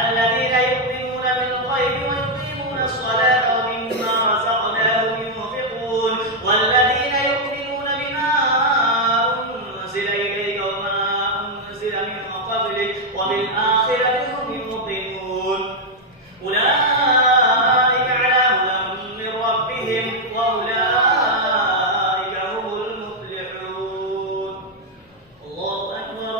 الذين يؤمنون بالغيب ويقيمون الصلاة ومما رزقناهم ينفقون والذين يؤمنون بما أنزل إليك وما أنزل من قبلك وبالآخرة هم يوقنون أولئك على هدى من ربهم وأولئك هم المفلحون. الله أكبر.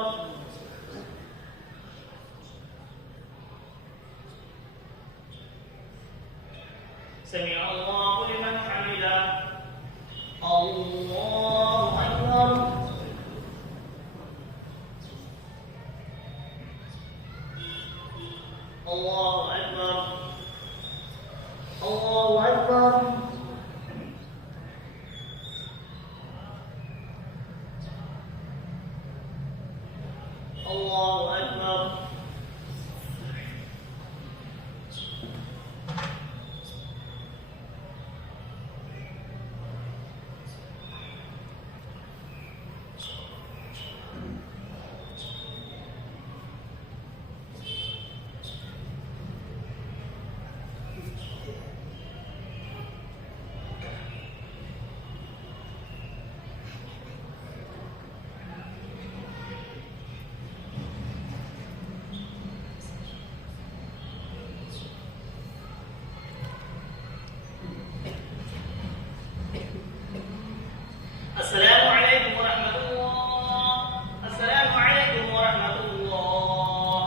سمع الله لمن حمده. الله أكبر. الله أكبر. الله أكبر. الله أكبر. السلام عليكم ورحمة الله. السلام عليكم ورحمة الله.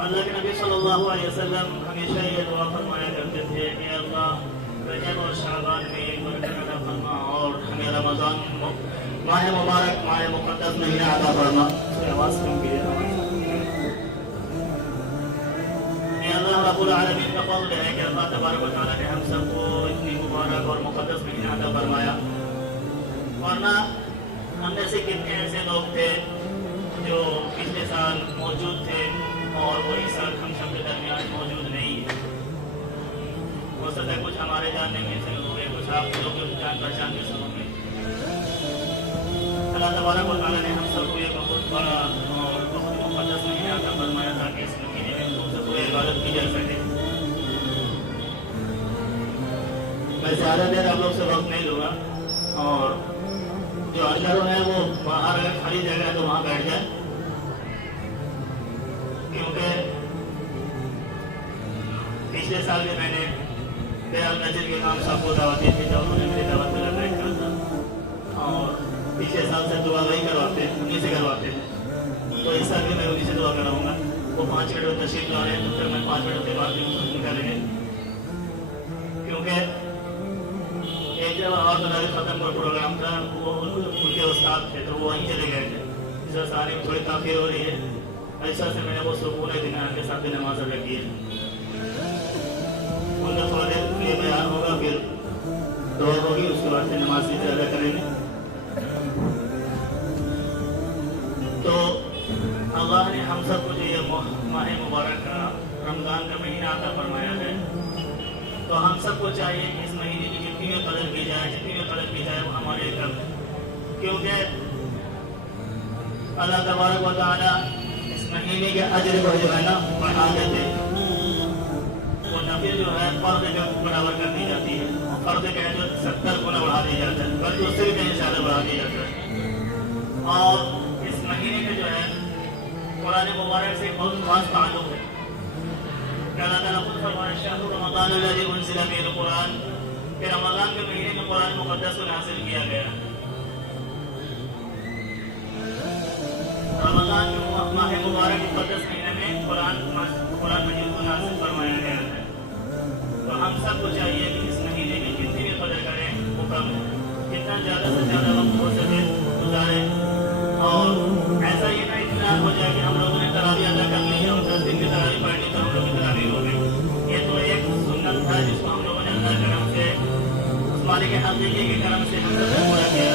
اللہ کے نبی صلی اللہ علیہ وسلم ہمیشہ یہ دعا فرمایا کرتے تھے کہ اللہ رجب اور شعبان میں برکت عطا فرما اور ہمیں رمضان ماہ مبارک ماہ مقدس مہینہ عطا فرما. آواز کم کیجیے. اے اللہ رب العالمین کا فضل ہے کہ اللہ تبارک و تعالیٰ نے ہم سب کو اتنی مبارک اور مقدس مہینہ عطا فرمایا. ورنہ ہم میں سے کتنے ایسے لوگ تھے جو پچھلے سال موجود تھے اور وہ اس سال ہم سب کے درمیان موجود نہیں ہے. ہو سکتا ہے کچھ ہمارے جاننے میں سے ہوئے, کچھ آپ لوگ جان پہچان کے سبب میں. اللہ تبارک و تعالیٰ نے ہم سب کو یہ بہت بڑا اور بہت مقدس مہینہ عطا فرمایا تاکہ اس مہینے میں ہم سب کو عبادت کی جا سکے. میں زیادہ دیر آپ لوگ سے وقت نہیں لوں گا, اور جو اندر ہے وہ باہر اگر خالی جگہ ہے تو وہاں بیٹھ جائے, کیونکہ پچھلے سال بھی میں نے بیال مسجد کے امام صاحب کو دعوت دی تھی جب انہوں نے میری دعوت میں بیٹھ کر تھا, اور پچھلے سال سے دعا وہی کرواتے انہیں سے کرواتے ہیں. تو اس سال بھی میں انہیں سے دعا کراؤں گا. وہ 5 منٹ میں تشریف لا رہے ہیں تو پھر میں 5 منٹ کے بعد نکالیں گے, کیونکہ ایک جب اور مدارس ختم کا پروگرام تھا وہ ان کے استاد تھے تو وہ وہیں چلے گئے تھے. اس وقت آنے میں تھوڑی تاخیر ہو رہی ہے. ایسا سے میں نے وہ سکون اطمینان کے ساتھ نماز ادا کی ہے. ان کا تھوڑا دیر لیے بیان ہوگا, پھر دعا ہوگی, اس کے بعد سے نماز سے ادا کریں گے. تو اللہ نے ہم سب کو جو یہ ماہ مبارک کا رمضان کا مہینہ عطا فرمایا ہے, تو ہم سب کو چاہیے کہ اس مہینے کی جتنی بھی قدر کی جائے, جتنی بھی قدر کی جائے وہ ہمارے لیے کم ہے. کیونکہ اللہ تبارک و تعالیٰ مہینے کے اجر کو جو ہے نا بڑھا دیتے ہیں. وہ نفل جو ہے فرض کے برابر کر دی جاتی ہے, فرض کا جو 70 گنا بڑھا دیا جاتا ہے, بلکہ اس سے بھی کہیں زیادہ بڑھا دیا جاتا ہے. اور اس مہینے کے جو ہے قرآن مبارک سے بہت خاص تعلق ہے. کہ اللہ تعالیٰ خود فرمایا شہر رمضان الذی انزل فیہ القرآن, کہ رمضان کے مہینے میں قرآن مقدس کو نازل کیا گیا. رمضان کے ماہ مبارک مقدس مہینے میں قرآن مجید کو نازل فرمایا گیا ہے. تو ہم سب کو چاہیے کہ اس مہینے میں جتنی بھی قدر کریں وہ کم ہے, جتنا زیادہ سے زیادہ وقت ہو سکے گزاریں. اور ایسا یہ نہ اطلاع ہو جائے کہ ہم لوگوں نے تراویح ادا کر لی اور 10 دن کی تراویح پڑھ لی تو ہم لوگ کی تراویح ہو گئی. یہ تو ایک سنت تھا جس کو ہم لوگوں نے اللہ کرم سے, اس مالک حقیقی کے کرم سے ہم سب نے پورا کیا.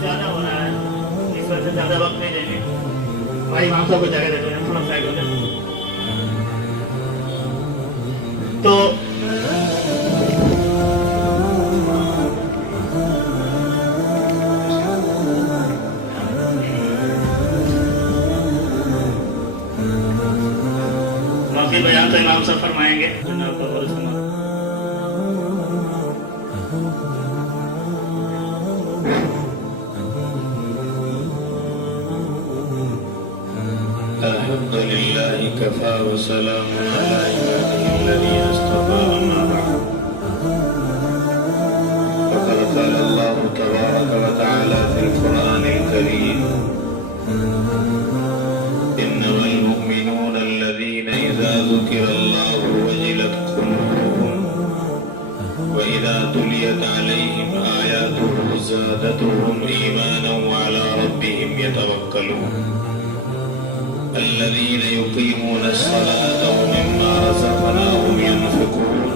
زیادہ ہو رہا ہے، اس وجہ سے زیادہ وقت نہیں دیں گے. بھائی وہاں کو جگہ دیتے ہیں، تھوڑا سائڈ ہو جائے. تو باقی بیان تو امام صاحب فرمائیں گے. الحمد لله كفى وسلام على عباده الذين اصطفى أما بعد فقد قال الله تبارك وتعالى في القرآن الكريم إنما المؤمنون الذين إذا ذكر الله وجلت قلوبهم وإذا تليت عليهم آياته زادتهم إيمانا وعلى ربهم يتوكلون الذين يقيمون الصلاة ومما رزقناهم ينفقون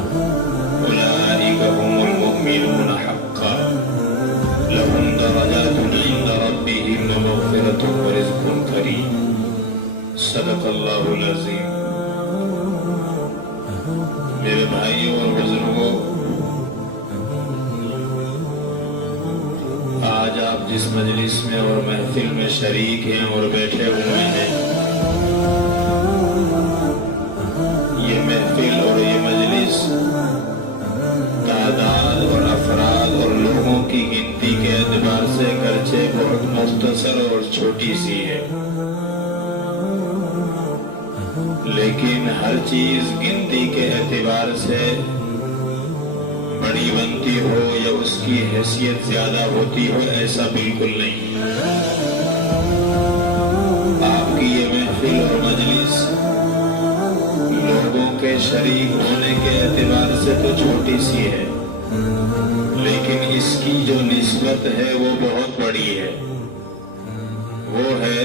أولئك هم المؤمنون حقا لهم درجات عند ربهم ومغفرة ورزق كريم صدق الله العظيم. میرے بھائیوں اور بزرگوں، آج آپ جس مجلس میں اور محفل میں شریک ہیں اور بیٹھے ہوئے ہیں، یہ محفل اور یہ مجلس تعداد اور افراد اور لوگوں کی گنتی کے اعتبار سے گرچہ بہت مختصر اور چھوٹی سی ہے، لیکن ہر چیز گنتی کے اعتبار سے بڑی بنتی ہو یا اس کی حیثیت زیادہ ہوتی ہو، ایسا بالکل نہیں. آپ کی یہ محفل اور مجلس لوگوں کے شریک ہونے کے اعتبار سے تو چھوٹی سی ہے، لیکن اس کی جو نسبت ہے وہ بہت بڑی ہے. وہ ہے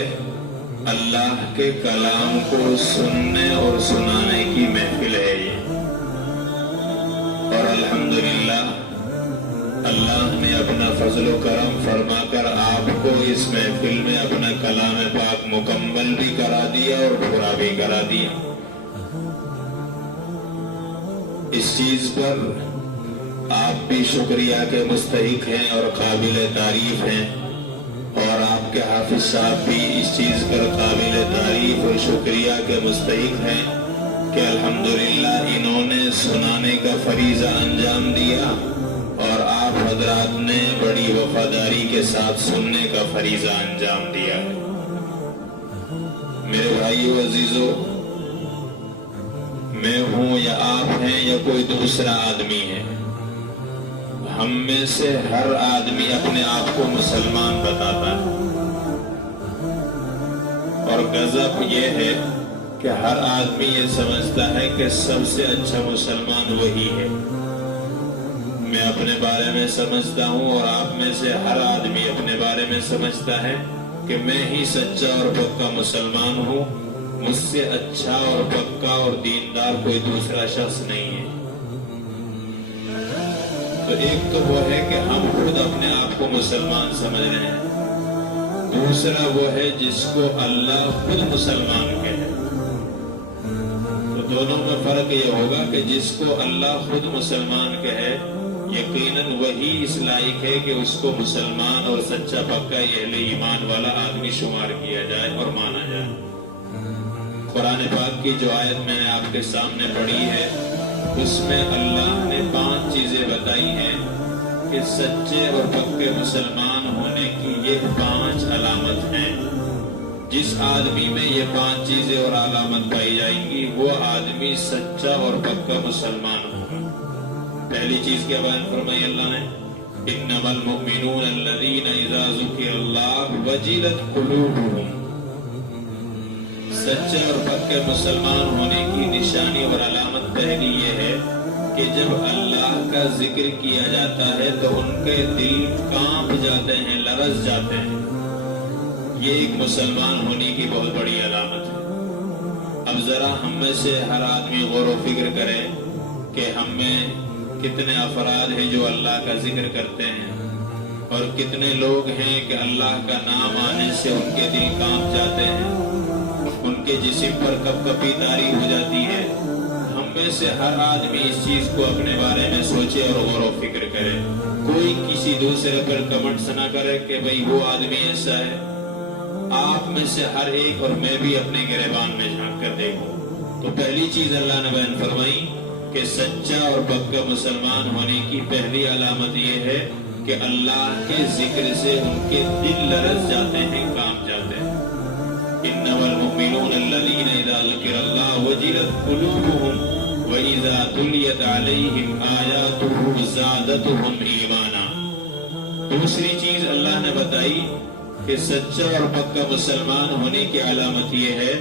اللہ کے کلام کو سننے اور سنانے کی محفل ہے یہ. اور الحمدللہ اللہ نے اپنا فضل و کرم فرما کر آپ کو اس محفل میں اپنا کلام پاک مکمل بھی کرا دیا اور پورا بھی کرا دیا. اس چیز پر آپ بھی شکریہ کے مستحق ہیں اور قابل تعریف ہیں، اور آپ کے حافظ صاحب بھی اس چیز پر قابل تعریف اور شکریہ کے مستحق ہیں کہ الحمدللہ انہوں نے سنانے کا فریضہ انجام دیا اور آپ حضرات نے بڑی وفاداری کے ساتھ سننے کا فریضہ انجام دیا ہے. میرے بھائیو عزیزو، میں ہوں یا آپ ہیں یا کوئی دوسرا آدمی ہے، ہم میں سے ہر آدمی اپنے آپ کو مسلمان بتاتا ہے، اور غضب یہ ہے کہ ہر آدمی یہ سمجھتا ہے کہ سب سے اچھا مسلمان وہی ہے. میں اپنے بارے میں سمجھتا ہوں اور آپ میں سے ہر آدمی اپنے بارے میں سمجھتا ہے کہ میں ہی سچا اور پکا مسلمان ہوں، مجھ سے اچھا اور پکا اور دیندار کوئی دوسرا شخص نہیں ہے. تو ایک تو وہ ہے کہ ہم خود اپنے آپ کو مسلمان سمجھ رہے ہیں، دوسرا وہ ہے جس کو اللہ خود مسلمان کہے. تو دونوں میں فرق یہ ہوگا کہ جس کو اللہ خود مسلمان کہے یقیناً وہی اس لائق ہے کہ اس کو مسلمان اور سچا پکا اہل ایمان والا آدمی شمار کیا جائے اور مانا جائے. قرآن پاک کی جو آیت میں نے آپ کے سامنے پڑھی ہے، اس میں اللہ نے 5 چیزیں بتائی ہیں کہ سچے اور پکے مسلمان ہونے کی یہ 5 علامت ہیں. جس آدمی میں یہ 5 چیزیں اور علامت پائی جائیں گی وہ آدمی سچا اور پکا مسلمان ہوگا. پہلی چیز کیا بیان فرمائی اللہ نے؟ انما المؤمنون الذین اذا ذکر اللہ وجلت قلوبهم. سچے اور پکے مسلمان ہونے کی نشانی اور علامت پہلی یہ ہے کہ جب اللہ کا ذکر کیا جاتا ہے تو ان کے دل کانپ جاتے ہیں، لرز جاتے ہیں. یہ ایک مسلمان ہونے کی بہت بڑی علامت ہے. اب ذرا ہم میں سے ہر آدمی غور و فکر کرے کہ ہم میں کتنے افراد ہیں جو اللہ کا ذکر کرتے ہیں. اور کتنے لوگ ہیں کہ اللہ کا نام آنے سے ان کے دل کانپ جاتے ہیں، ان کے جسم پر کپ کپی طاری ہو جاتی ہے۔ ہم میں سے ہر آدمی اس چیز کو اپنے بارے میں سوچے اور غور و فکر کرے، کوئی کسی دوسرے پر کمنٹس نہ کرے کہ بھئی وہ آدمی ایسا ہے۔ آپ میں سے ہر ایک اور میں بھی اپنے گریبان میں جھانک کر دیکھوں۔ تو پہلی چیز اللہ نے بیان فرمائی کہ سچا اور پکا مسلمان ہونے کی پہلی علامت یہ ہے کہ اللہ کے ذکر سے ان کے دل لرز جاتے ہیں، کانپ جاتے ہیں۔ انما المؤمنون الذین اذا ذکر اللہ وجلت قلوبهم واذا تلیت علیہم آیاتہ زادتہم ایمانا۔ دوسری چیز اللہ نے بتائی کہ سچا اور پکا مسلمان ہونے کی علامت یہ ہے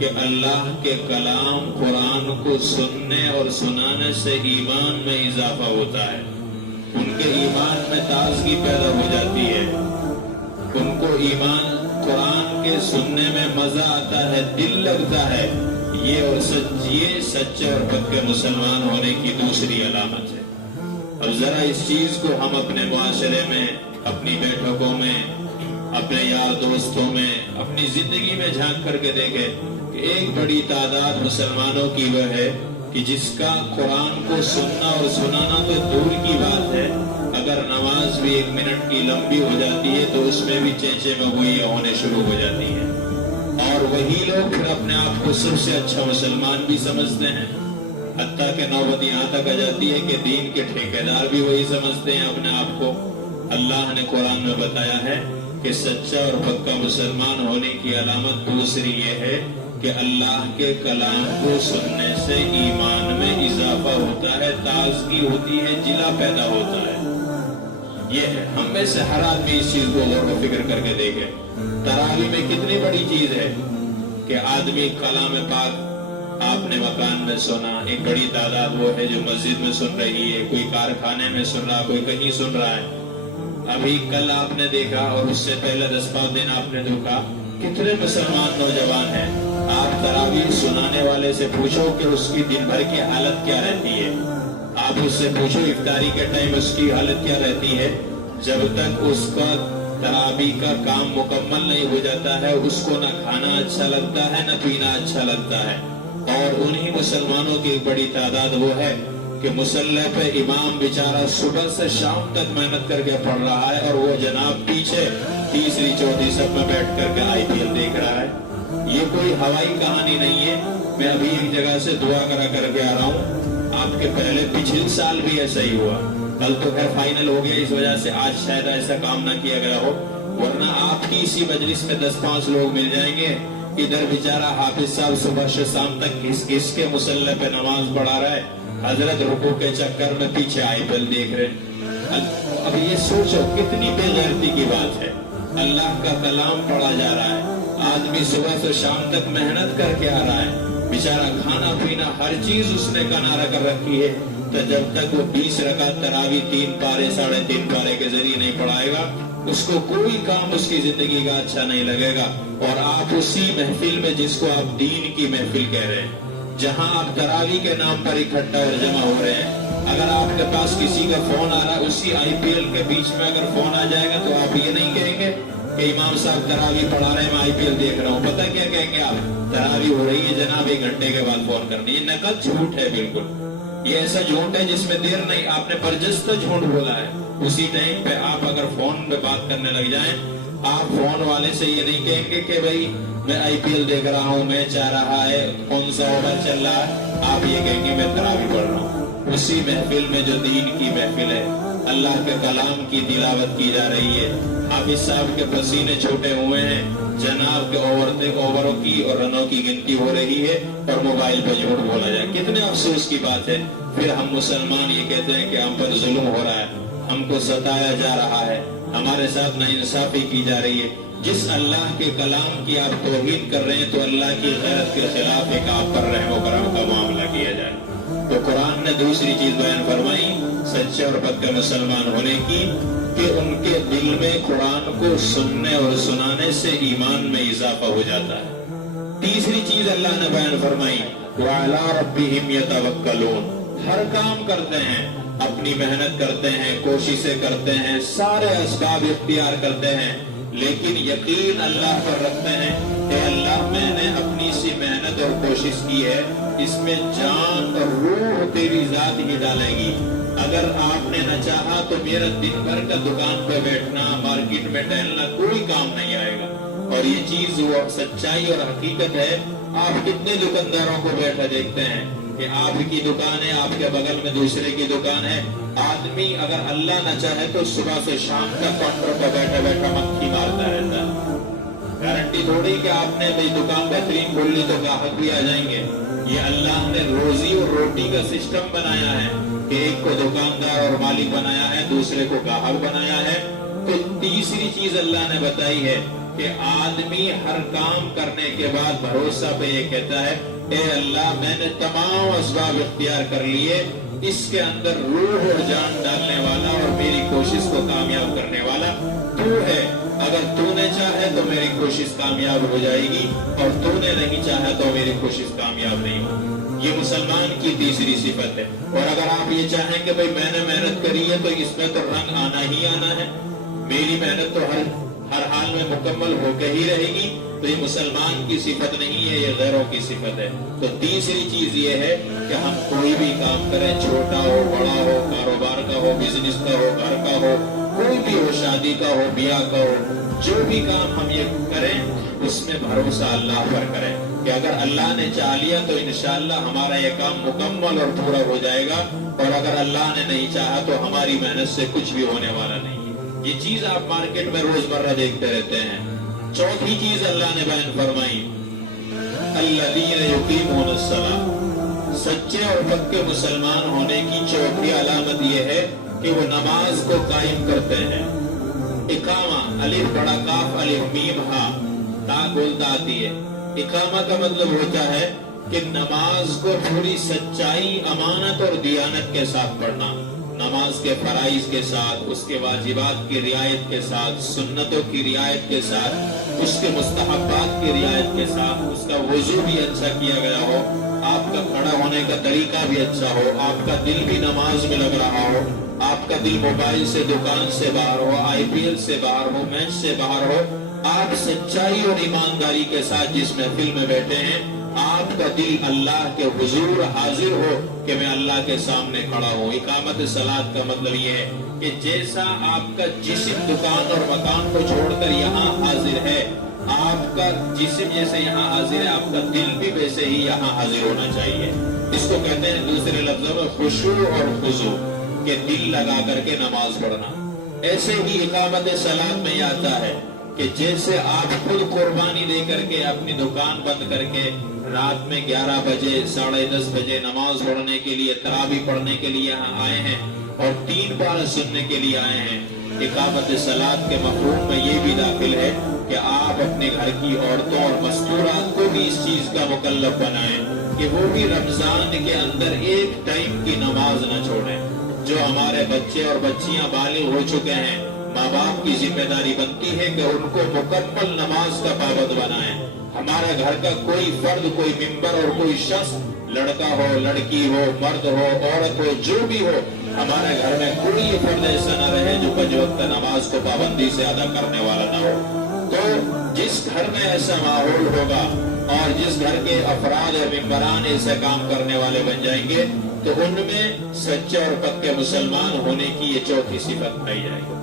کہ اللہ کے کلام قرآن کو سننے اور سنانے سے ایمان میں اضافہ ہوتا ہے، ان کے ایمان میں تازگی پیدا ہو جاتی ہے، ان کو ایمان قرآن کے سننے میں مزہ آتا ہے، دل لگتا ہے۔ یہ سچے اور پکے مسلمان ہونے کی دوسری علامت ہے۔ اب ذرا اس چیز کو ہم اپنے معاشرے میں، اپنی بیٹھکوں میں، اپنے یار دوستوں میں، اپنی زندگی میں جھانک کر کے دیکھیں کہ ایک بڑی تعداد مسلمانوں کی وہ ہے کہ جس کا قرآن کو سننا اور سنانا تو دور کی بات ہے، اگر نماز بھی 1 منٹ کی لمبی ہو جاتی ہے تو اس میں بھی چینچے میں گوئیاں ہونے شروع ہو جاتی ہیں، اور وہی لوگ پھر اپنے آپ کو سب سے اچھا مسلمان بھی سمجھتے ہیں، حتیٰ کہ نوبت یہاں تک آ جاتی ہے کہ دین کے ٹھیکیدار بھی وہی سمجھتے ہیں اپنے آپ کو۔ اللہ نے قرآن میں بتایا ہے کہ سچا اور پکا مسلمان ہونے کی علامت دوسری یہ ہے کہ اللہ کے کلام کو سننے سے ایمان میں اضافہ ہوتا ہے، تازگی ہوتی ہے، جلا پیدا ہوتا ہے۔ یہ ہے، ہم میں سے ہر آدمی اس چیز کو غور و فکر کر کے دیکھے۔ تراویح میں کتنی بڑی چیز ہے کہ آدمی کلام پاک آپ نے مکان میں سنا، ایک بڑی تعداد وہ ہے جو مسجد میں سن رہی ہے، کوئی کارخانے میں سن رہا، کوئی کہیں سن رہا ہے۔ ابھی کل آپ نے دیکھا اور اس سے پہلے 10-5 دن آپ نے دیکھا کتنے مسلمان نوجوان ہیں۔ آپ تراویح سنانے والے سے پوچھو کہ اس کی دن بھر کی حالت کیا رہتی ہے، آپ اس سے پوچھو افطاری کے ٹائم اس کی حالت کیا رہتی ہے، جب تک اس کا تراویح کا کام مکمل نہیں ہو جاتا ہے اس کو نہ کھانا اچھا لگتا ہے نہ پینا اچھا لگتا ہے۔ اور انہی مسلمانوں کی ایک بڑی تعداد وہ ہے کہ مصلی پہ امام بیچارہ صبح سے شام تک محنت کر کے پڑھ رہا ہے اور وہ جناب پیچھے تیسری چوتھی سب میں بیٹھ کر کے IPL دیکھ رہا ہے۔ یہ کوئی ہوائی کہانی نہیں ہے، میں ابھی ایک جگہ سے دعا کرا کر کے آ رہا ہوں، آپ کے پہلے پچھلے سال بھی ایسا ہی ہوا، کل تو خیر فائنل ہو گیا اس وجہ سے آج شاید ایسا کام نہ کیا گیا ہو، ورنہ آپ کی اسی مجلس میں 10-5 لوگ مل جائیں گے۔ ادھر بیچارہ حافظ صاحب صبح سے شام تک گھس کے مصلی پہ نماز پڑھا رہا ہے، حضرت رکوع کے چکر میں پیچھے IPL دیکھ رہے۔ اب یہ سوچو کتنی بے غیرتی کی بات ہے، اللہ کا کلام پڑھا جا رہا ہے، آدمی صبح سے شام تک محنت کر کے آ رہا ہے، بیچارہ کھانا پینا ہر چیز اس نے کنارہ کر رکھی ہے، تو جب تک وہ 20 رکعت تراویح 3 پارے 3.5 پارے کے ذریعے نہیں پڑھائے گا اس کو کوئی کام اس کی زندگی کا اچھا نہیں لگے گا۔ اور آپ اسی محفل میں جس کو آپ دین کی محفل کہہ رہے ہیں، جہاں آپ تراویح کے نام پر اکٹھا اور جمع ہو رہے ہیں، اگر آپ کے پاس کسی کا فون آ رہا ہے اسی IPL کے بیچ میں اگر فون آ جائے گا تو آپ یہ نہیں کہیں گے کہ امام صاحب تراویح پڑھا رہے ہیں میں IPL دیکھ رہا ہوں، پتہ کیا کہیں گے آپ؟ تراویح ہو رہی ہے جناب 1 گھنٹے کے بعد فون کرنی۔ یہ نقد جھوٹ ہے، بالکل یہ ایسا جھوٹ ہے جس میں دیر نہیں، آپ نے برجستہ جھوٹ بولا ہے۔ اسی ٹائم پہ آپ اگر فون پہ بات کرنے لگ جائیں، آپ فون والے سے یہ نہیں کہیں گے کہ بھائی میں IPL دیکھ رہا ہوں، میچ آ رہا ہے، کون سا اوور چل رہا ہے، آپ یہ کہیں گے میں تراویح پڑھ رہا ہوں۔ اسی محفل میں جو دین کی محفل ہے، اللہ کے کلام کی تلاوت کی جا رہی ہے، حافظ صاحب کے پسینے چھوٹے ہوئے ہیں، جناب کے اووروں کی اور رنوں کی گنتی ہو رہی ہے اور موبائل پہ جھوٹ بولا جائے، کتنے افسوس کی بات ہے۔ پھر ہم مسلمان یہ کہتے ہیں کہ ہم پر ظلم ہو رہا ہے، ہم کو ستایا جا رہا ہے، ہمارے ساتھ ناانصافی کی جا رہی ہے۔ جس اللہ کے کلام کی آپ توہین کر رہے ہیں تو اللہ کی غیرت کے خلاف ایک آپ پر رحم و کرم کا معاملہ کیا جائے۔ تو قرآن نے دوسری چیز بیان فرمائی سچے اور پکے مسلمان ہونے کی کہ ان کے دل میں قرآن کو سننے اور سنانے سے ایمان میں اضافہ ہو جاتا ہے۔ تیسری چیز اللہ نے بیان فرمائی وَعَلَىٰ رَبِّهِمْ يَتَوَكَّلُونَ، ہر کام کرتے ہیں اپنی محنت کرتے ہیں، کوششیں کرتے ہیں، سارے اسباب اختیار کرتے ہیں، لیکن یقین اللہ پر رکھتے ہیں کہ اللہ میں نے اپنی سی محنت اور کوشش کی ہے، اس میں جان اور روح تیری ذات ہی ڈالے گی۔ اگر آپ نے نہ چاہا تو میرا دن بھر کا دکان پہ بیٹھنا، مارکیٹ میں ٹہلنا کوئی کام نہیں آئے گا۔ اور یہ چیز وہ سچائی اور حقیقت ہے۔ آپ کتنے دکانداروں کو بیٹھا دیکھتے ہیں کہ آپ کی دکان ہے، آپ کے بغل میں دوسرے کی دکان ہے، آدمی اگر اللہ نہ چاہے تو صبح سے شام تک کاؤنٹر پہ بیٹھا بیٹھا مکھی مارتا رہتا ہے۔ گارنٹی تھوڑی کہ آپ نے بھائی دکان بہترین کھول لی تو گاہک بھی آ جائیں گے۔ یہ اللہ نے روزی اور روٹی کا سسٹم بنایا ہے کہ ایک کو دکاندار اور مالک بنایا ہے، دوسرے کو گاہک بنایا ہے۔ تو تیسری چیز اللہ نے بتائی ہے کہ آدمی ہر کام کرنے کے بعد بھروسہ پہ یہ کہتا ہے اے اللہ میں نے تمام اسباب اختیار کر لیے، اس کے اندر روح اور جان ڈالنے والا اور میری کوشش کو کامیاب کرنے والا تو ہے۔ اگر تو نے چاہے تو میری کوشش کامیاب ہو جائے گی، اور تو نے نہیں چاہا تو میری کوشش کامیاب نہیں ہوگی۔ یہ مسلمان کی تیسری صفت ہے۔ اور اگر آپ یہ چاہیں کہ بھئی میں نے محنت کری ہے تو اس میں تو رنگ آنا ہی آنا ہے، میری محنت تو ہر حال میں مکمل ہو کے ہی رہے گی، تو یہ مسلمان کی صفت نہیں ہے، یہ غیروں کی صفت ہے۔ تو تیسری چیز یہ ہے کہ ہم کوئی بھی کام کریں، چھوٹا ہو بڑا ہو، کاروبار کا ہو، بزنس کا ہو، گھر کا ہو، کوئی بھی ہو، شادی کا ہو، بیاہ کا ہو، جو بھی کام ہم یہ کریں اس میں بھروسہ اللہ پر کریں کہ اگر اللہ نے چاہ لیا تو انشاءاللہ ہمارا یہ کام مکمل اور پورا ہو جائے گا، اور اگر اللہ نے نہیں چاہا تو ہماری محنت سے کچھ بھی ہونے والا نہیں ہے۔ یہ چیز آپ مارکیٹ میں روزمرہ دیکھتے رہتے ہیں۔ چوتھی چیز اللہ نے بیان فرمائی الذین یقیمون الصلاۃ، سچے اور پکے مسلمان ہونے کی چوتھی علامت یہ ہے کہ وہ نماز کو قائم کرتے ہیں۔ اقامہ، الف بڑا کاف الف میم ہا، تا گولتا آتی ہے۔ اقامہ کا مطلب ہوتا ہے کہ نماز کو پوری سچائی، امانت اور دیانت کے ساتھ پڑھنا، نماز کے فرائض کے ساتھ، اس کے واجبات کی رعایت کے ساتھ، سنتوں کی رعایت کے ساتھ، اس کے مستحبات کی رعایت کے ساتھ، اس کا وضو بھی اچھا کیا گیا ہو، آپ کا کھڑا ہونے کا طریقہ بھی اچھا ہو، آپ کا دل بھی نماز میں لگ رہا ہو، آپ کا دل موبائل سے، دکان سے باہر ہو، آئی پی ایل سے باہر ہو، میچ سے باہر ہو، آپ سچائی اور ایمانداری کے ساتھ جس محفل میں بیٹھے ہیں، آپ کا دل اللہ کے حضور حاضر ہو کہ میں اللہ کے سامنے کھڑا ہوں۔ اقامت صلاۃ کا مطلب یہ ہے کہ جیسا آپ کا جسم دکان اور مکان کو چھوڑ کر یہاں حاضر ہے، آپ کا جسم جیسے یہاں حاضر ہے، آپ کا دل بھی ویسے ہی یہاں حاضر ہونا چاہیے۔ اس کو کہتے ہیں دوسرے لفظوں میں خشوع اور خضوع، کہ دل لگا کر کے نماز پڑھنا۔ ایسے ہی اقامت صلاۃ میں یہ آتا ہے کہ جیسے آپ خود قربانی دے کر کے اپنی دکان بند کر کے رات میں 11 بجے 10:30 بجے نماز پڑھنے کے لیے، تراویح پڑھنے کے لیے یہاں آئے ہیں اور 3 بار سننے کے لیے آئے ہیں، اقامت صلاۃ کے مفہوم میں یہ بھی داخل ہے کہ آپ اپنے گھر کی عورتوں اور مستورات کو بھی اس چیز کا مکلف بنائیں کہ وہ بھی رمضان کے اندر ایک ٹائم کی نماز نہ چھوڑیں۔ جو ہمارے بچے اور بچیاں بالغ ہو چکے ہیں، ماں باپ کی ذمہ داری بنتی ہے کہ ان کو مکمل نماز کا پابند بنائیں۔ ہمارے گھر کا کوئی فرد، کوئی ممبر اور کوئی شخص، لڑکا ہو، لڑکی ہو، مرد ہو، عورت ہو، جو بھی ہو، ہمارے گھر میں کوئی فرد ایسا نہ رہے جو 5 وقت نماز کو پابندی سے ادا کرنے والا نہ ہو۔ تو جس گھر میں ایسا ماحول ہوگا اور جس گھر کے افراد اور ممبران ایسے کام کرنے والے بن جائیں گے تو ان میں سچے اور پکے مسلمان ہونے کی یہ چوتھی صفت پائی جائے گی۔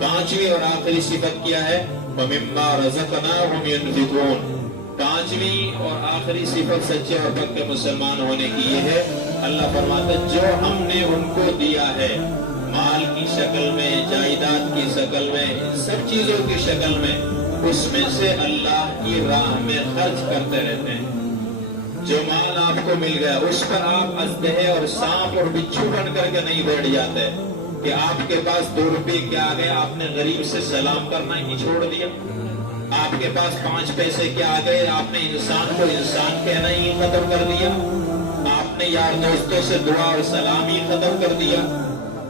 5ویں اور آخری صفت کیا ہے؟ وَمِمَّا رَزَقْنَاهُمْ يُنْفِقُونَ۔ 5ویں اور آخری صفت سچے اور پکے مسلمان ہونے کی یہ ہے، اللہ فرماتا ہے جو ہم نے ان کو دیا ہے، مال کی شکل میں، جائیداد کی شکل میں، سب چیزوں کی شکل میں، اس میں سے اللہ کی راہ میں خرچ کرتے رہتے ہیں۔ جو مال آپ کو مل گیا اس پر آپ اژدہے اور سانپ اور بچھو بن کر کے نہیں بیٹھ جاتے کہ آپ کے پاس 2 روپے کیا آ گئے، آپ نے غریب سے سلام کرنا ہی چھوڑ دیا۔ آپ کے پاس 5 پیسے کیا آ گئے، آپ نے انسان کو انسان کہنا ہی ختم کر دیا۔ آپ نے یار دوستوں سے دعا اور سلام ہی ختم کر دیا۔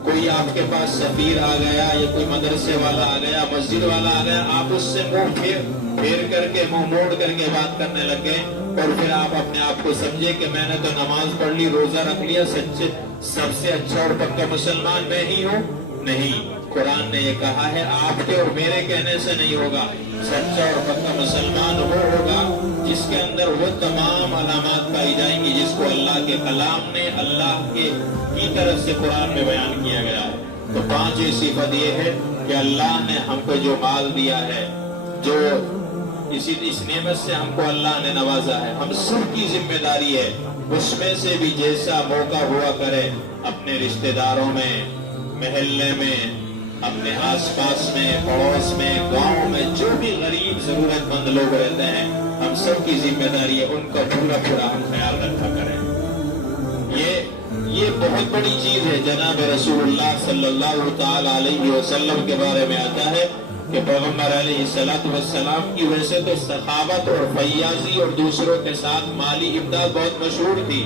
کوئی آپ کے پاس سفیر آ گیا یا کوئی مدرسے والا آ گیا، مسجد والا آ گیا، آپ اس سے منہ پھیر کر کے، منہ موڑ کر کے بات کرنے لگ گئے، اور پھر آپ اپنے آپ کو سمجھے کہ میں نے تو نماز پڑھ لی، روزہ رکھ لیا، سب سے اچھا اور پکا مسلمان میں ہی ہوں؟ نہیں، قرآن نے یہ کہا ہے آپ کے اور میرے کہنے سے نہیں ہوگا۔ سچا اور پکا مسلمان وہ ہوگا جس کے اندر وہ تمام علامات پائی جائیں گی جس کو اللہ کے کلام نے اللہ کی طرف سے قرآن میں بیان کیا گیا ہے۔ تو پانچویں صفت یہ ہے کہ اللہ نے ہم کو جو مال دیا ہے، جو اس نعمت سے ہم کو اللہ نے نوازا ہے، ہم سب کی ذمہ داری ہے اس میں سے بھی جیسا موقع ہوا کرے اپنے رشتہ داروں میں، محلے میں، اپنے آس پاس میں، پڑوس میں، گاؤں میں جو بھی غریب ضرورت مند لوگ رہتے ہیں، ہم سب کی ذمہ داری ہے ان کا پورا ہم خیال رکھا کریں۔ یہ بہت بڑی چیز ہے۔ جناب رسول اللہ صلی اللہ تعالی علیہ وسلم کے بارے میں آتا ہے کہ پیغمبر علیہ السلام کی وجہ سے تو سخاوت اور فیاضی اور دوسروں کے ساتھ مالی امداد بہت مشہور تھی،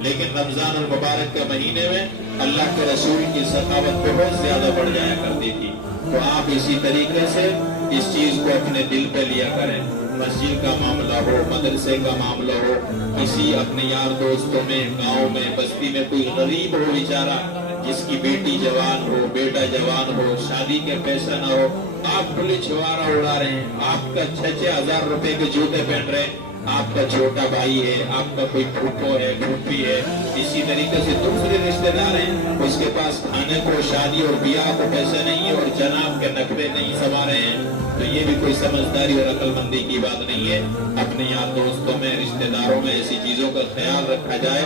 لیکن رمضان المبارک کے مہینے میں اللہ کے رسول کی سخاوت بہت زیادہ بڑھ جایا کرتی تھی۔ تو آپ اسی طریقے سے اس چیز کو اپنے دل پہ لیا کریں۔ مسجد کا معاملہ ہو، مدرسے کا معاملہ ہو، کسی اپنے یار دوستوں میں، گاؤں میں، بستی میں کوئی غریب ہو بیچارہ جس کی بیٹی جوان ہو، بیٹا جوان ہو، شادی کے پیسہ نہ ہو، آپ کھلی چھوارا اڑا رہے ہیں، آپ کا 6,000 روپے کے جوتے پہن رہے ہیں، آپ کا چھوٹا بھائی ہے، آپ کا کوئی پھوپھو ہے، پھوپھی ہے، اسی طریقے سے دوسرے رشتہ دار ہیں، اس کے پاس کھانے کو، شادی اور بیاہ کو پیسے نہیں ہے اور جناب کے نقبے نہیں سما رہے ہیں، تو یہ بھی کوئی سمجھداری اور عقل مندی کی بات نہیں ہے۔ اپنے یار دوستوں میں، رشتہ داروں میں ایسی چیزوں کا خیال رکھا جائے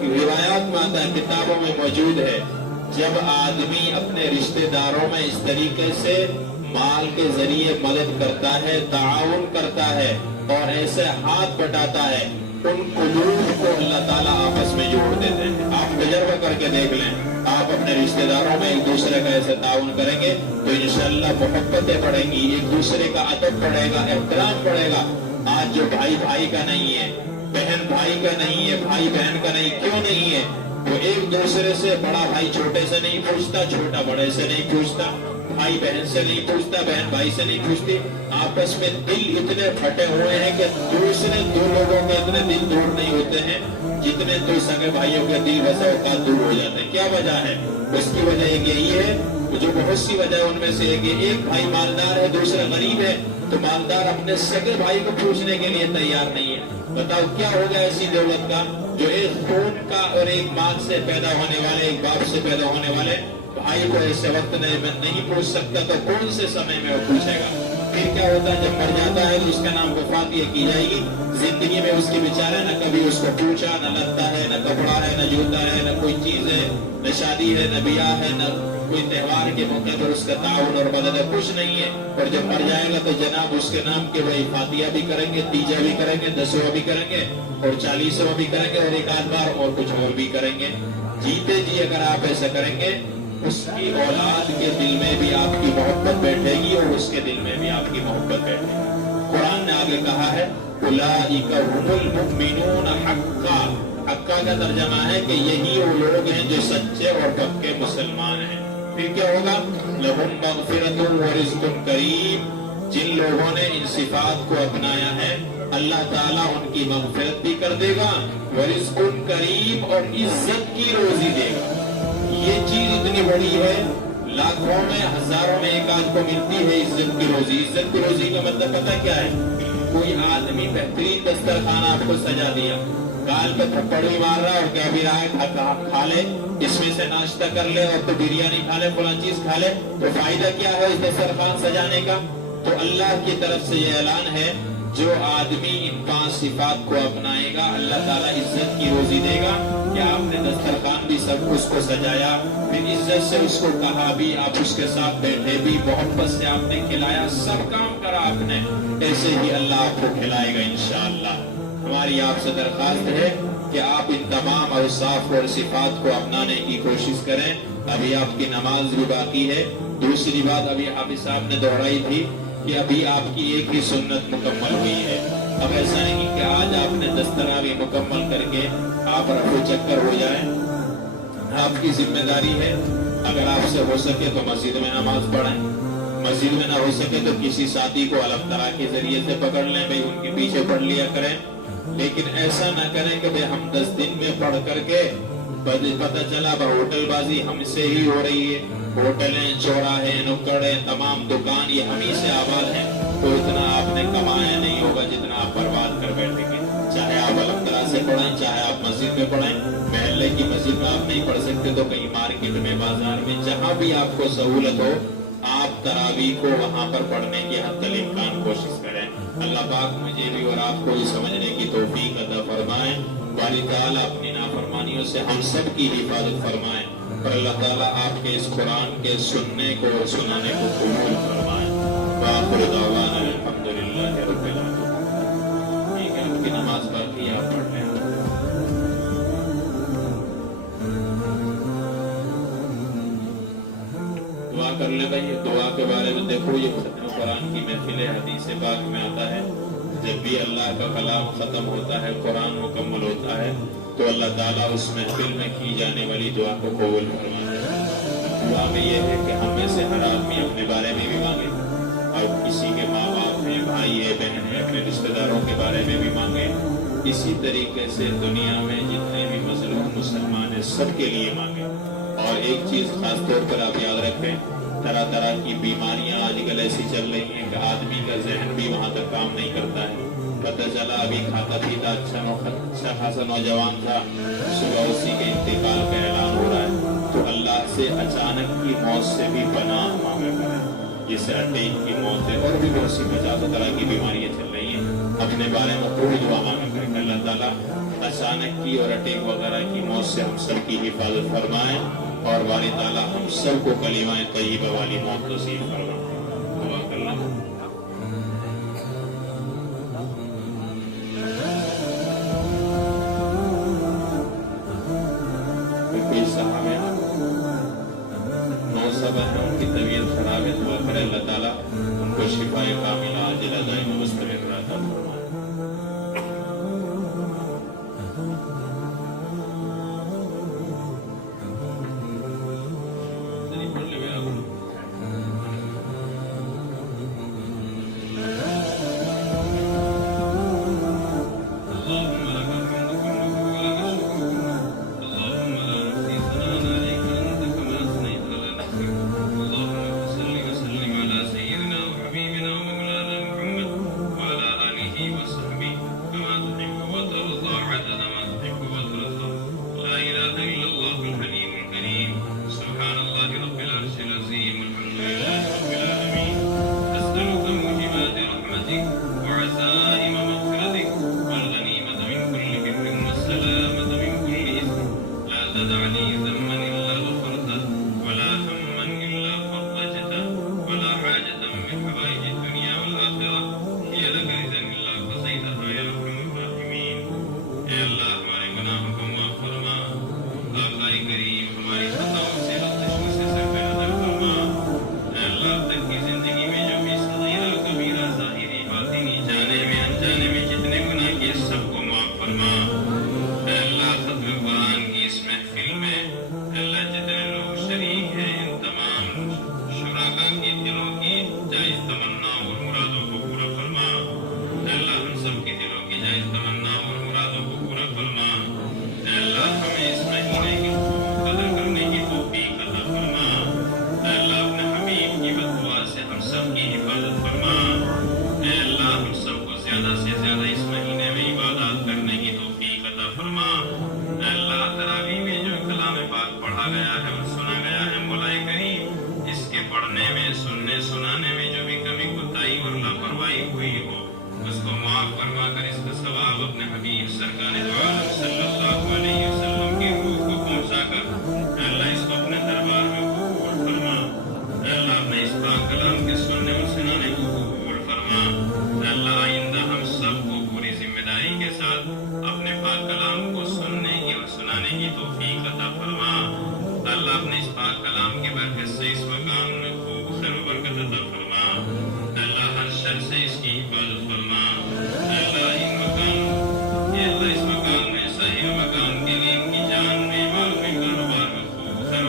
کہ روایات میں آتا ہے، کتابوں میں موجود ہے، جب آدمی اپنے رشتہ داروں میں اس طریقے سے مال کے ذریعے مدد کرتا ہے، تعاون کرتا ہے اور ایسے ہاتھ بٹاتا ہے، ان قلوب کو اللہ تعالیٰ آپس میں جوڑ دیتے ہیں۔ آپ تجربہ کر کے دیکھ لیں، آپ اپنے رشتہ داروں میں ایک دوسرے کا ایسے تعاون کریں گے تو انشاءاللہ محبتیں بڑھیں گی، ایک دوسرے کا ادب بڑھے گا، احترام بڑھے گا۔ آج جو بھائی بھائی کا نہیں ہے، بہن بھائی کا نہیں ہے، بھائی بہن کا نہیں، کیوں نہیں ہے؟ وہ ایک دوسرے سے، بڑا بھائی چھوٹے سے نہیں پوچھتا، چھوٹا بڑے سے نہیں پوچھتا، بھائی بہن سے نہیں پوچھتا، بہن بھائی سے نہیں پوچھتی، آپس میں دل اتنے پھٹے ہوئے ہیں کہ دوسرے دو لوگوں کے اتنے دل دور نہیں ہوتے ہیں جتنے دو سگے بھائیوں کے دل بسا اوقات دور ہو جاتے ہیں۔ کیا وجہ ہے؟ اس کی وجہ ایک یہی ہے، جو بہت سی وجہ ان میں سے ایک بھائی مالدار ہے، دوسرا غریب ہے، تو مالدار اپنے سگے بھائی کو پوچھنے کے لیے تیار نہیں ہے۔ بتاؤ کیا ہوگا ایسی دولت کا جو ایک خون کا اور ایک ماں سے پیدا ہونے والے، ایک باپ سے پیدا ہونے والے بھائی کو ایسے وقت نہیں پوچھ سکتا تو کون سے سمے میں وہ پوچھے گا؟ پھر کیا ہوتا ہے جب مر جاتا ہے تو اس کا نام وفات یہ کی جائے گی۔ زندگی میں اس کے بیچارے نہ کبھی اس کو پوچھا، نہ لگتا ہے، نہ کپڑا ہے، نہ جوتا ہے، نہ کوئی چیز ہے، نہ شادی ہے، نہ بیاہ ہے، نہ کوئی تہوار کے موقع پر اس کا تعاون اور مدد ہے، کچھ نہیں ہے۔ اور جب مر جائے گا تو جناب اس کے نام کے وہی فاتحہ بھی کریں گے، تیجا بھی کریں گے، 10واں بھی کریں گے اور 40واں بھی کریں گے اور ایک آدھ بار اور کچھ اور بھی کریں گے۔ جیتے جی اگر آپ ایسا کریں گے، اس کی اولاد کے دل میں بھی آپ کی محبت بیٹھے گی اور اس کے دل میں بھی آپ کی محبت بیٹھے گی۔ قرآن نے آگے کہا ہے اولئک ھم المؤمنون حقا۔ حقا کا ترجمہ ہے کہ یہی وہ لوگ ہیں جو سچے اور پکے مسلمان ہیں۔ پھر کیا ہوگا؟ لہم مغفرۃ ورزق کریم۔ جن لوگوں نے ان صفات کو اپنایا ہے اللہ تعالیٰ ان کی مغفرت بھی کر دے گا، ورزق کریم اور عزت کی روزی دے گا۔ یہ چیز اتنی بڑی ہے، لاکھوں میں ہزاروں میں ایک آدھ کو ملتی ہے عزت کی روزی۔ عزت کی روزی کا مطلب پتہ کیا ہے؟ کوئی آدمی بہترین دسترخوان آپ کو سجا دیا، گال پہ تھپڑ بھی مار رہا اور کیا بھی رہا ہے کھا لے، اس میں سے ناشتہ کر لے اور تو بریانی کھا لے، فلاں چیز کھا لے، تو فائدہ کیا ہے اس دسترخوان سجانے کا؟ تو اللہ کی طرف سے یہ اعلان ہے جو آدمی ان 5 صفات کو اپنائے گا اللہ تعالیٰ عزت کی روزی دے گا۔ کہ آپ نے دسترخوان بھی سب اس کو سجایا، پھر عزت سے اس کو کہا بھی، آپ اس کے ساتھ بیٹھے بھی، محبت سے آپ نے کھلایا، سب کام کرا آپ نے، ایسے ہی اللہ آپ کو کھلائے گا انشاءاللہ۔ ہماری آپ سے درخواست ہے کہ آپ ان تمام اوصاف اور صفات کو اپنانے کی کوشش کریں۔ ابھی آپ کی نماز بھی باقی ہے۔ دوسری بات ابھی حافظ صاحب نے دہرائی تھی کہ ابھی آپ کی ایک ہی سنت مکمل ہوئی ہے۔ اب ایسا نہیں کہ آج آپ نے 10 تراویح مکمل کر کے آپ رفع چکر ہو جائیں۔ آپ کی ذمہ داری ہے اگر آپ سے ہو سکے تو مسجد میں نماز پڑھیں، مسجد میں نہ ہو سکے تو کسی ساتھی کو علم طرح کے ذریعے سے پکڑ لیں، بھائی ان کے پیچھے پڑھ لیا کریں. لیکن ایسا نہ کریں کہ بھائی ہم 10 دن میں پڑھ کر کے پتہ چلا ہوٹل بازی ہم سے ہی ہو رہی ہے، ہوٹلیں، چوراہے، نکڑیں، تمام دکان یہ ہم ہی سے آباد ہیں، تو اتنا آپ نے کمایا نہیں ہوگا جتنا آپ برباد کر بیٹھیں گے. چاہے آپ علم طرح سے پڑھیں، چاہے آپ مسجد میں پڑھیں. محلے کی مسجد میں آپ نہیں پڑھ سکتے تو کہیں مارکیٹ میں، بازار میں، جہاں بھی آپ کو سہولت ہو آپ تراویح کو وہاں پر پڑھنے کی حتی الامکان کوشش کریں. اللہ پاک مجھے بھی اور آپ کو بھی سمجھنے کی توفیق عطا فرمائیں. باری تعالیٰ اپنی نافرمانیوں سے ہم سب کی حفاظت فرمائیں، اور اللہ تعالیٰ آپ کے اس قرآن کے سننے کو اور سنانے کو قبول فرمائیں. وآخر دعوانا الحمدللہ رب العالمین. ٹھیک ہے، آپ کی نماز باقی ہے، آپ پڑھ لیں. دعا کر لے بھائی. دعا کے بارے میں دیکھو، یہ ختم قرآن کی محفل حدیث پاک میں آتا ہے جب بھی اللہ کا کلام ختم ہوتا ہے، قرآن مکمل ہوتا ہے، تو اللہ تعالیٰ اس محفل میں کی جانے والی دعا کو قبول فرماتا ہے. دعا میں یہ ہے کہ ہم میں سے ہر آدمی اپنے بارے میں بھی مانگے، اور کسی کے ماں باپ ہیں، بھائی ہے، بہن ہے، اپنے رشتہ داروں کے بارے میں بھی مانگے. اسی طریقے سے دنیا میں جتنے بھی مظلوم مسلمان ہیں سب کے لیے مانگے. اور ایک چیز خاص طور پر آپ یاد رکھیں، طرح طرح کی بیماریاں آج کل ایسی چل رہی ہیں کہ آدمی کا ذہن بھی وہاں تک کام نہیں کرتا ہے. پتہ چلا ابھی کھاتا پیتا اچھا خاصا نوجوان تھا، صبح اسی کے انتقال کا اعلان ہو رہا ہے. تو اللہ سے اچانک کی موت سے بھی پناہ مانگا کریں، جسے اٹیک کی موت ہے اور بھی بہت سی 50 طرح کی بیماریاں چل رہی ہیں. اپنے بارے میں کوئی دعا مانگا کریں کہ اللہ تعالیٰ اچانک کی اور اٹیک وغیرہ کی موت سے ہم سب کی حفاظت فرمائیں، اور باری تعالیٰ ہم سب کو کلمہ طیبہ والی موت نصیب فرمائے. دعا کرنا. کوئی صاحب ہے 9 صبح ہے، ان کی طبیعت خراب ہے، دعا کرے اللہ تعالیٰ ان کو شفا کاملہ عاجلہ دائم مستمر عطا فرمائے.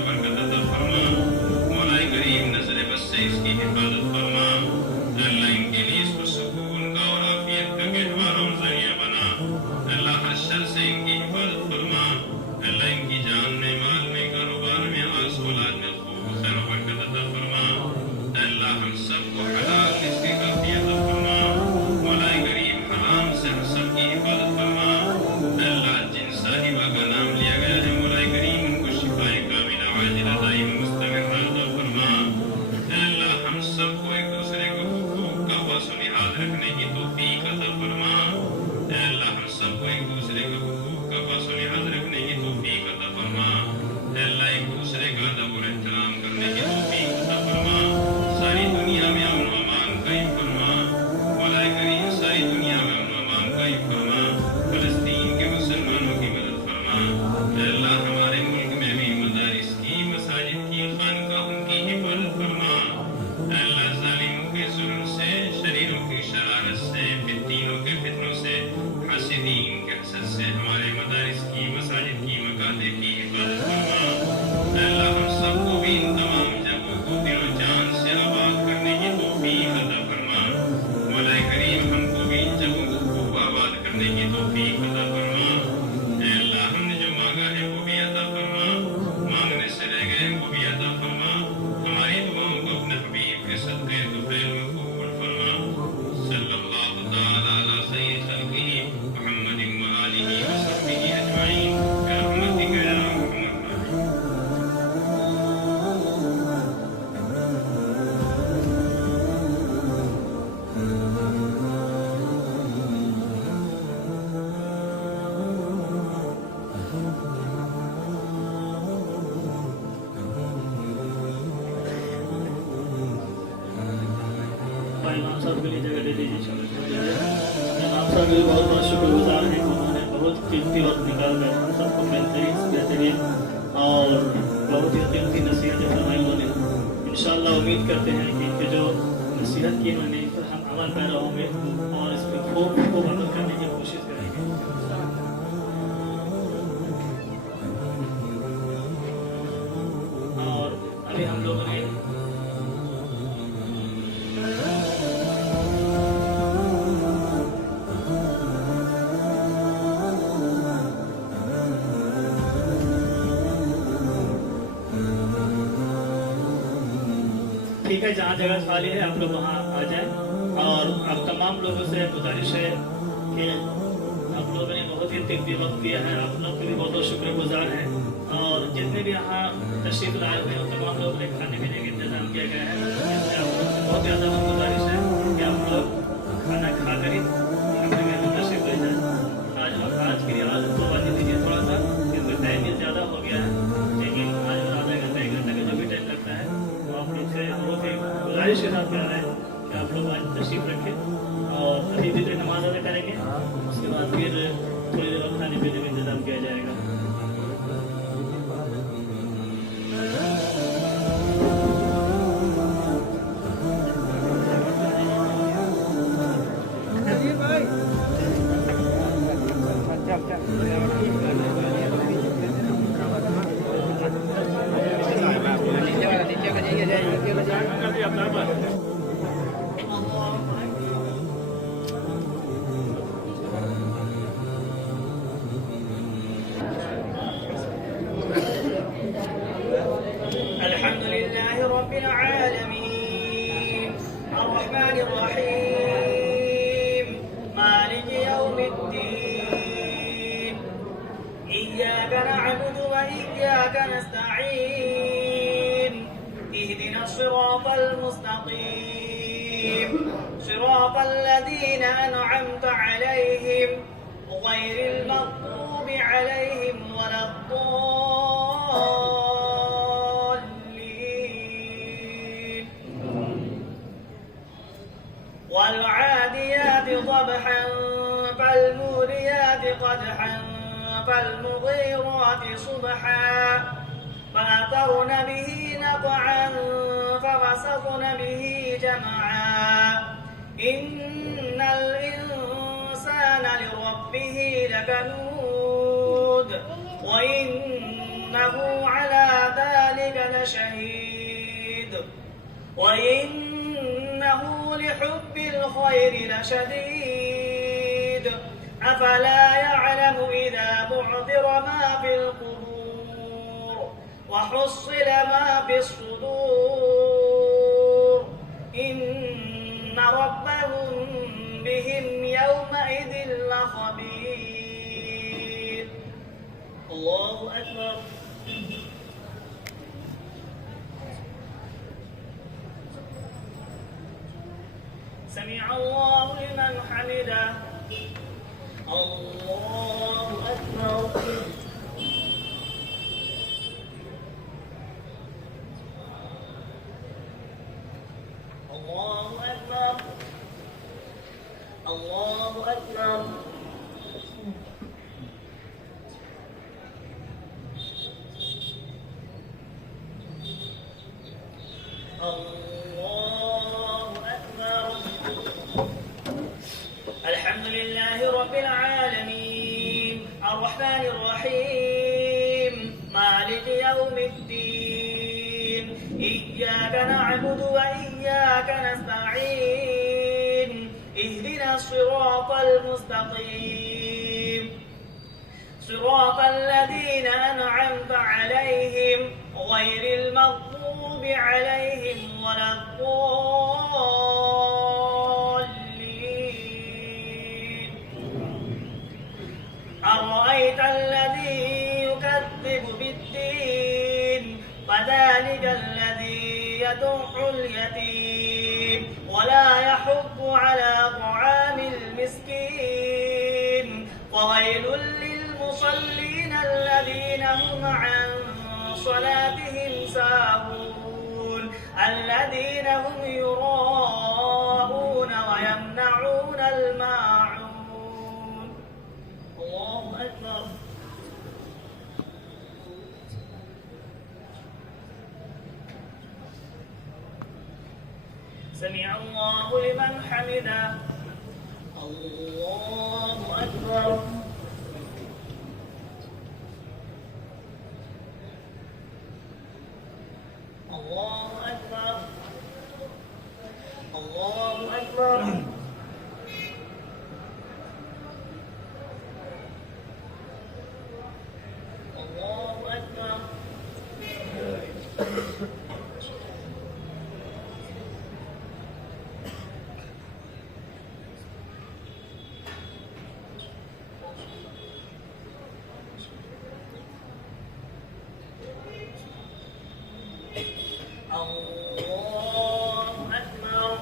برکت عطا فرما. حفاظت فرما اللہ ان کے نیز کو سکون کا اور عافیت کا گہوارہ اور ذریعہ بنا اللہ ہر شر سے ان کی حفاظت فرما اللہ ان کی جان میں مال میں کاروبار میں آس اولاد میں خوب خیر و برکت عطا فرما اللہ ہم سب کو حلال رزق کافی عطا فرما مولا کریم حرام سے ہم سب کی حفاظت فرما اللہ جن صاحبہ کا نام لیا گیا ہے مولا کریم ان کو شفائے کاملہ عاجلہ دائم مستمر عطا فرما اللہ ہم سب کو ایک دوسرے کو حقوق کا پاس و لحاظ رکھنے کی توفیق عطا فرما اللہ ہم سب کو ایک دوسرے کے حقوق کا پاس و لحاظ رکھنے کی توفیق عطا فرما اللہ ایک دوسرے کا ادب اور احترام کرنے کی توفیق عطا فرما ساری دنیا میں امن و امان قائم فرما مولا کریم ساری دنیا میں امن و امان قائم فرما فلسطین کے مسلمانوں کی مدد فرما اللہ ہمارے ملک میں بھی مدارس کی مساجد کی خانقاہوں کی حفاظت فرما اللہ ظالموں کے ظلم سے شریروں کی شرارت سے فتنوں کے فتنوں سے حاسدین کے حسد سے ہمارے مدارس کی مساجد کی مکاتب کی حفاظت فرما اللہ ہم سب کو بھی ان تمام جگہوں کو دل و جان سے آباد کرنے کی توفیق عطا فرما مولا کریم ہم کو بھی ان جگہوں کو خوب آباد کرنے کی توفیق عطا فرما اے اللہ ہم نے جو مانگا ہے وہ بھی عطا فرما مانگنے سے رہ گئے وہ بھی عطا فرما ہماری دعاؤں کو اپنے حبیب کے صدقے طفیل میں قبول فرما صلی اللہ تعالی علی سید خلقہ محمد و آلہ و صحبہ اجمعین برحمتک یا ارحم الراحمین بھائی امام صاحب کے لیے جگہ دے دیجیے امام صاحب کے لیے بہت بہت شکر گزار ہیں انہوں نے بہت قیمتی وقت نکال کر ہم سب کو بہترین اور بہت ہی قیمتی نصیحتیں فرمائی انہوں نے انشاءاللہ امید کرتے ہیں کہ ان کی جو نصیحت کی انہوں نے اس پر ہم عمل پیرا ہوں گے اور اس پہ خوب عمل کرنے کی کوشش کریں گے اور ابھی ہم لوگوں نے ٹھیک ہے جہاں جگہ خالی ہے آپ لوگ وہاں آ جائیں اور آپ تمام لوگوں سے گزارش ہے کہ آپ لوگوں نے بہت ہی قیمتی وقت دیا ہے آپ لوگ کے بھی بہت بہت شکر گزار ہیں اور جتنے بھی یہاں تشریف لائے ہوئے ہیں تمام لوگوں نے کھانے پینے کا انتظام کیا گیا ہے جس سے آپ لوگ سے بہت زیادہ گزارش ہے کہ آپ لوگ کھانا کھا کر ہی اپنے گھر میں تشریف لے جائیں آج کی آج کو بات دیجیے تھوڑا سا کیونکہ ٹائم بھی زیادہ ہو گیا ہے لیکن آج آدھا گھنٹہ ایک گھنٹہ کا جو بھی ٹائم لگتا ہے تو آپ لوگ سے بہت ہی گزارش کے ساتھ کر رہے ہیں کہ آپ لوگ آج تشریف رکھیں اور ابھی بھی نماز ادا کریں گے اس کے بعد پھر تھوڑی دیر وقت کھانے پینے کا انتظام کیا جائے گا الحمد لله رب العالمين الرحمن الرحيم مالك يوم الدين إياك نعبد وإياك نستعين اهدنا الصراط المستقيم صراط الذين أنعمت عليهم غير المغضوب عليهم ولا الضالين والعاديات ضبحا فالموريات قدحا فالمغيرات صبحا فأثرن به نقعا فوسطن به جمعا إن الإنسان لربه لكنود وإنه على ذلك لشهيد وإنه لحب الخير لشديد أفلا يعلم إذا بعثر ما في القبور وحصل ما في الصدور إن ربهم بهم يومئذ لخبير. الله أكبر. سمع الله لمن حمده. الله أكبر. الله أكبر. الله أكبر. الله أكبر. الحمد لله رب العالمين الرحمن الرحيم مالك يوم الدين إياك نعبد وإياك نستعين اهدنا الصراط المستقيم صراط الذين أنعمت عليهم غير المغضوب عليهم ولا الضالين. أرأيت الذي يكذب بالدين فذلك الذي يدع اليتيم ولا يحض على طعام المسكين وويل للمصلين الذين هم عن صلاتهم ساهون الذين هم يراءون ويمنعون الماعون. الله أكبر. سمع الله لمن حمده. الله أكبر. الله أكبر. الله أكبر. الله أكبر. الله أكبر.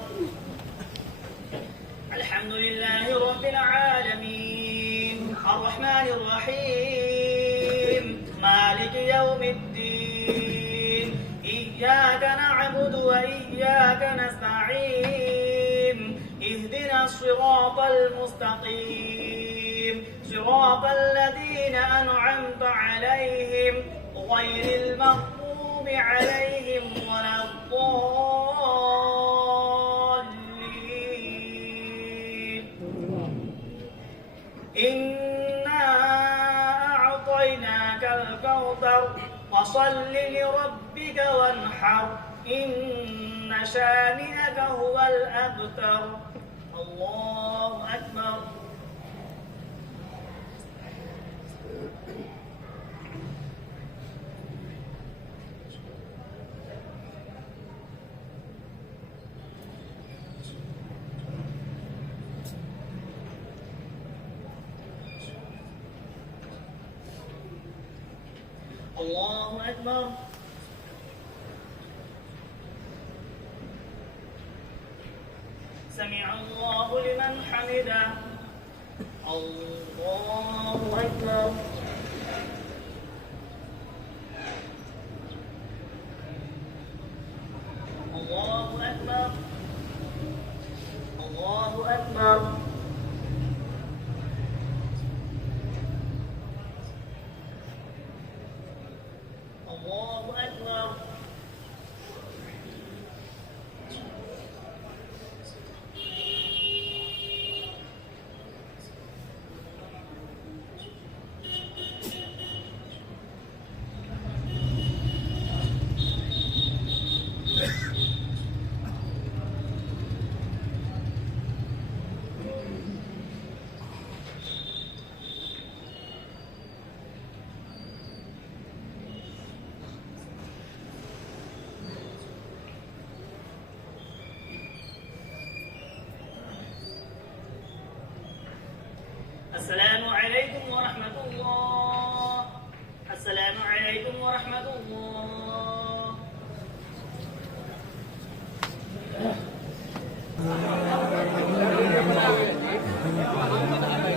الحمد لله رب العالمين الرحمن الرحيم مالك يوم الدين إياك نعبد وإياك نستعين اهدنا الصراط المستقيم صراط الذين أنعمت عليهم غير المغضوب عليهم ولا الضالين. إنا أعطيناك الكوثر فصل لربك وانحر إن شانئك هو الأبتر. الله أكبر. الله أكبر. سمع الله لمن حمده. الله أكبر. الله أكبر. الله أكبر. الله أكبر. عليكم ورحمة الله. السلام عليكم ورحمة الله.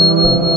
اللہ